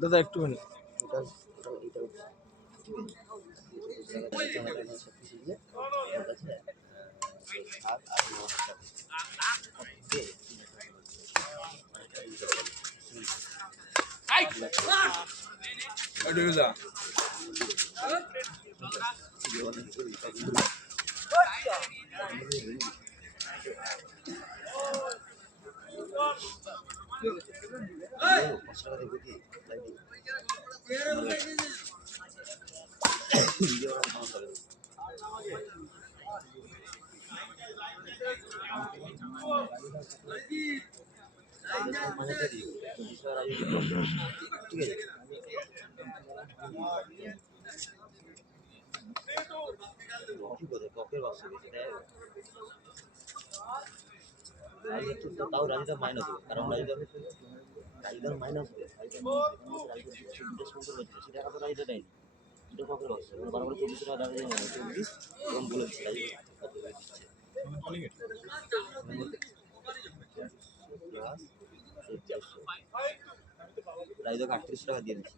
দাদা একটুখানি তাও রাজিদা মাইনাস হবে, কারণ রাজিদার মাইনাস হবে, সে টাকা তো রাজিদা দেয়নি, দুটো কপের বাক্স বারবার 24 টাকা দাঁড়িয়ে 24 এবং বলে দিচ্ছে রাজিদা কত দিচ্ছে রাজিদাকে 38 টাকা দিয়ে দিচ্ছি,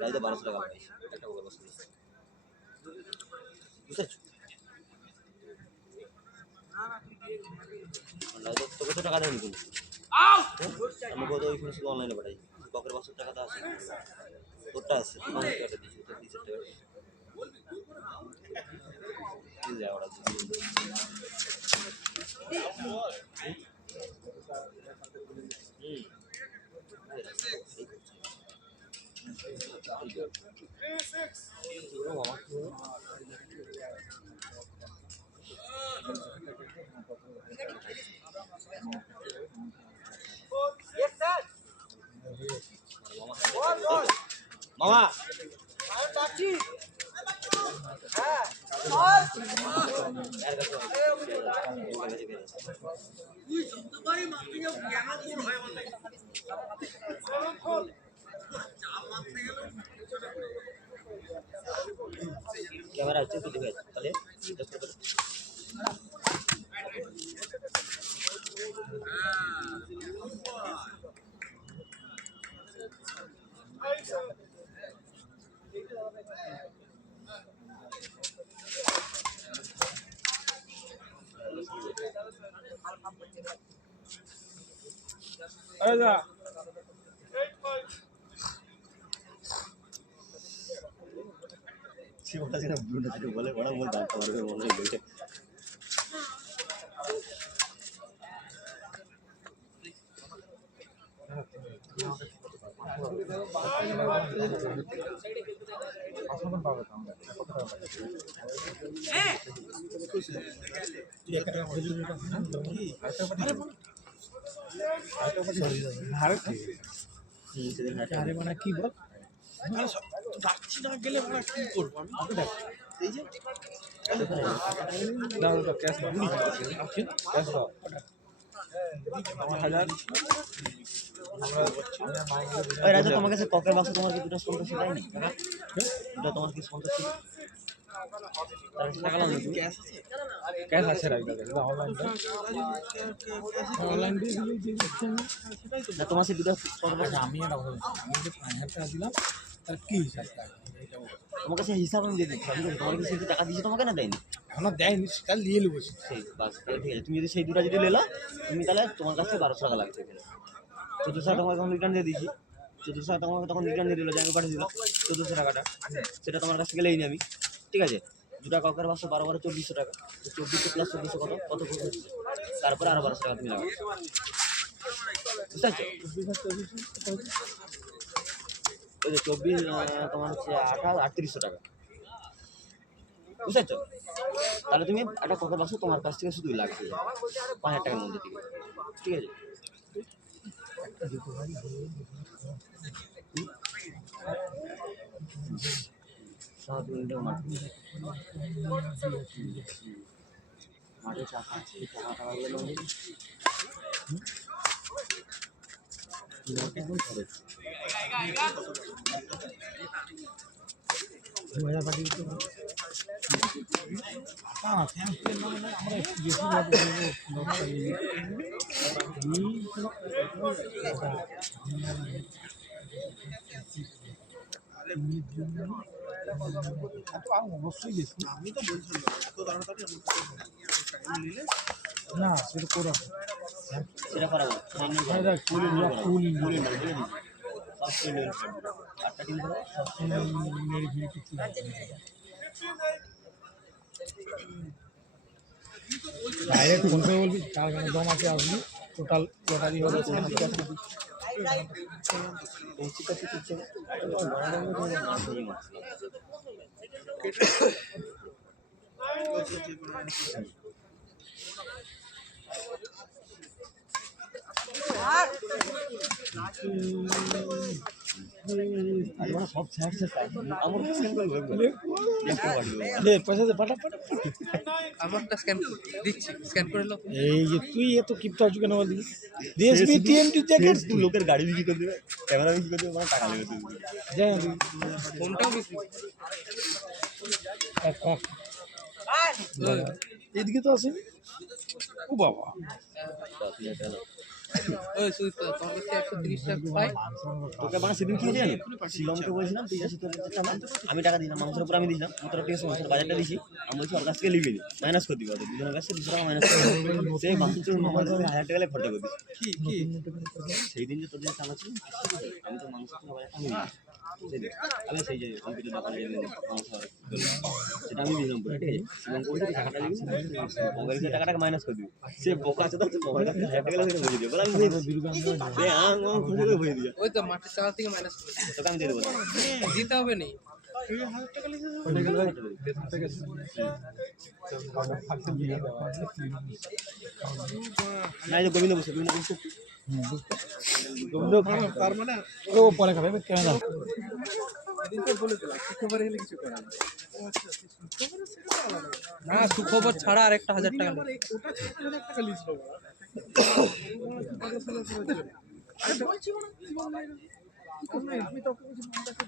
রাজিদা 1200 টাকা লাগাইছে একটা কপের বাক্স দিচ্ছে, বুঝেছো? তোকে তো টাকা দেয়নি কিন্তু আমি কত ওইখানে শুধু অনলাইনে পাঠাই, ককের 500 টাকা তো আছে, তোরটা আছে 500 টাকা দিয়েছি, তোর 30 টাকা যায় ওরা মামা ক্যামেরা আছে তো দেখে তাহলে বলে ওরা বলে জানতে পারবে মনে হয় আরে মানে কি বল ডাকছি না গেলে মানে কি করবো আমি এই যে দাও তো ক্যাশ দাও ক্যাশ দাও 1000 ওই রাজা তোমার কাছে ককের বাক্স তোমার কি দুটো স্পন্সর ছিল না দুটো তোমার কি স্পন্সর ছিল তার টাকা লাগবে ক্যাশ আছে রাইট দাও অনলাইন দিয়ে দিচ্ছেন না তোমার সে দুটো ককের বাক্স আমি এটা বলছি আমি যে 5000 টাকা দিলাম তার কি হিসাব তোমার কাছে হিসাব আমি দিয়ে দিচ্ছি, তোমার কাছে সেই টাকা দিয়েছি তোমাকে না দেয়নি এখনো দেয়নি সেটা নিয়ে নেবো সেই বাস ঠিক আছে, তুমি যদি সেই দুটো যদি নিলা তুমি তাহলে তোমার কাছে 1200 টাকা লাগছে, 1400 টাকা তোমাকে রিটার্ন দিয়ে দিয়েছি, 1400 টাকা তোমাকে তখন রিটার্ন দিয়ে দিল যে আমি পাঠিয়ে দিলাম 1400 টাকাটা, সেটা তোমার কাছ থেকে লেই নি আমি, ঠিক আছে? দুটা ককের বাক্স 12 12 2400 টাকা, 2400 প্লাস 1400 কত কত হচ্ছে, তারপরে আরো 1200 টাকা তুমি লাগাও, বুঝতে পারছো? ওই যে 24 তোমার হচ্ছে 3800 টাকা, বুঝতে পারছো? তাহলে তুমি একটা ককের বাক্স তোমার কাছ থেকে শুধুই লাগবে 5000 টাকার মধ্যে থেকে, ঠিক আছে? মাঠে চাকা অবশ্যই গেছি। আমি তো বলছিলাম এত তাড়াতাড়ি টাইম নিলে না সেটা করা সেটা করাবো সামনে ফুল বলে দিচ্ছি ফার্স্ট লেভেল আটটা টিম করো মেরে ফিরে কিছু ডাইরেক্ট ফোন করে বলবি কার গানে দম আছে আসবি টোটাল লটারি হবে সব ছাড়ছে আমার স্ক্যান করবো পয়সা দে পাঠা পাঠা আমারটা স্ক্যান দিচ্ছি স্ক্যান করে লো এই যে তুই এত কিপটা আছো কেন বলবি ডিএসপি টিএমটি জ্যাকেট তুই লোকের গাড়ি বিক্রি করে দেবে ক্যামেরা বিক্রি করে দেবে মানে টাকা লেগে দেবে যা ফোনটাও বিক্রি এদিকে তো আসেনি ও বাবা ওই শুধু তোর কাছে 130 টাকা পাই তোকে মানে সেদিন কি জানি শিলংকে বলছিলাম তুই যাচ্ছিস তোর আমি টাকা দিলাম মাংসের উপর আমি দিলাম তোর ঠিক আছে মাংসের বাজারটা দিছি আমি বলছি ওর কাছ থেকে লিখে মাইনাস করে দিবি দুজনের কাছে 200 টাকা মাইনাস করে সেই মাংসের মোবাইল 1000 টাকা খরচা করে দিচ্ছি কি সেই দিন যে তোদের চালাচ্ছি আমি তো মাংস কিনে বাজারটা আমি দিলাম আমি সেই যে কম্পিউটার দোকানে মাংস সেটা আমি দিলাম পুরো ঠিক আছে শিলংকে বলছি টাকাটা লিখেছি মোবাইল থেকে টাকাটাকে মাইনাস করে দিবি সে বোকা আছে তো মোবাইল কাছে 1000 টাকা লাগে বুঝে দিও বলে আমি খুশি করে বুঝে দিও ওই তো মাঠের চাল থেকে মাইনাস করে তোকে আমি দিয়ে দেবো দিতে হবে নি না এই যে গোবিন্দ বসে তার মানে ও পরে খাবে কেন দাও না সুখবর ছাড়া আরেকটা 1000 টাকা নেবে। ওটা 1000 টাকা লিস্ট হবে আমি তো বলছি 200 টাকা